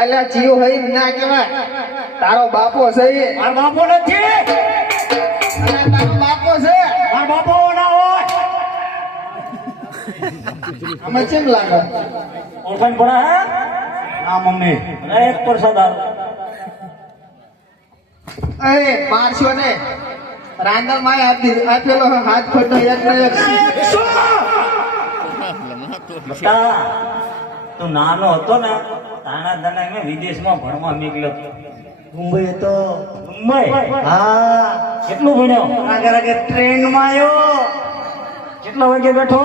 અલ્યા જીવ હઈ ના કેવાય તારો બાપો છે એ મારો બાપો નથી. અલ્યા તારો બાપો છે મારો બાપો ના હોય. અમે કેમ લાગે ઓળખાણ પડા હે ના મમ્મી એક પરસાદાર એ મારશો ને રાંદલ માં આપેલો હાથ ખોટો એક ને એક બટા તું નાનો હતો ને તાણા દાણા મેં વિદેશમાં ભણવા નીકળ્યો મુંબઈ હતો. મુંબઈ હા કેટલું ભણ્યો? આગળ આગળ ટ્રેનમાં આવ્યો. કેટલા વાગે બેઠો?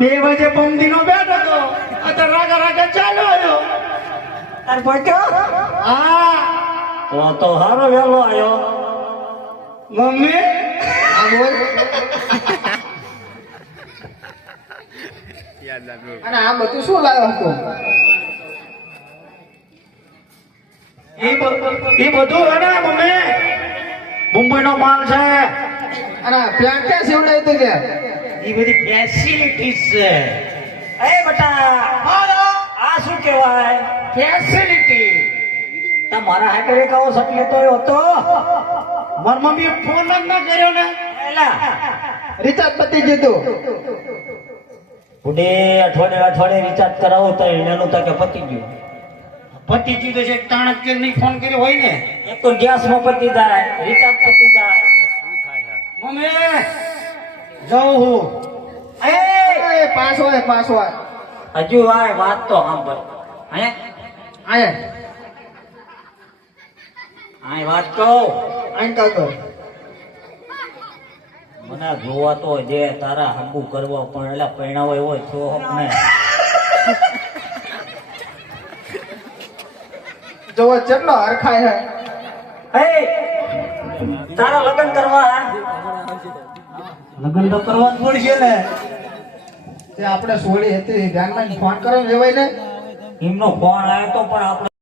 2 વાગે પમદી નો બેઠો હતો. અત્યારે રાગા રાગા ચાલુ આવ્યો. તાર પહોંચ્યો? હા તો હારો વહેલો આવ્યો. મમ્મી આ બોલ અને આ બધું શું લાવ્યો હતો એ બધું હે ને મમ્મી મુંબઈ નો માલ છે. અને પ્લાન ક્યાં સેવડાયું હતું કે એ બધી ફેસિલિટીઝ છે. એ બટા આ શું કહેવાય? ફેસિલિટી. તમારા હાથે કાવો સકલે તો હતો. માર મમ્મી ફોન જ ના કર્યો ને. એલા રિચાર્જ પતી જતું ઉડે અઠવાડિયે રિચાર્જ કરાવો તો એનું તો કે પતી ગયું. પતી ગયું તો છે તાણક કે નહીં ફોન કર્યો હોય ને. એક તો ગેસ માં પતી જાય, રિચાર્જ પતી જાય. મમ્મી જાઉં હું. એ પાસ હોય હજુ આય વાત તો સાંભળ. હે આય આય વાત કહું. આઈ કાકો મને જોવા તો જે તારા હગુ કરવા પણ એટલે પૈણાવો એવો છો ને જોવો કેટલો હરખાય હે તારા લગ્ન કરવા લગ્ન તો કરવા જ પડશે ને. તે આપણે સોળી હતી ધ્યાનમાં ફોન કરો લેવાય ને એમનો ફોન આવ્યો તો પણ આપણે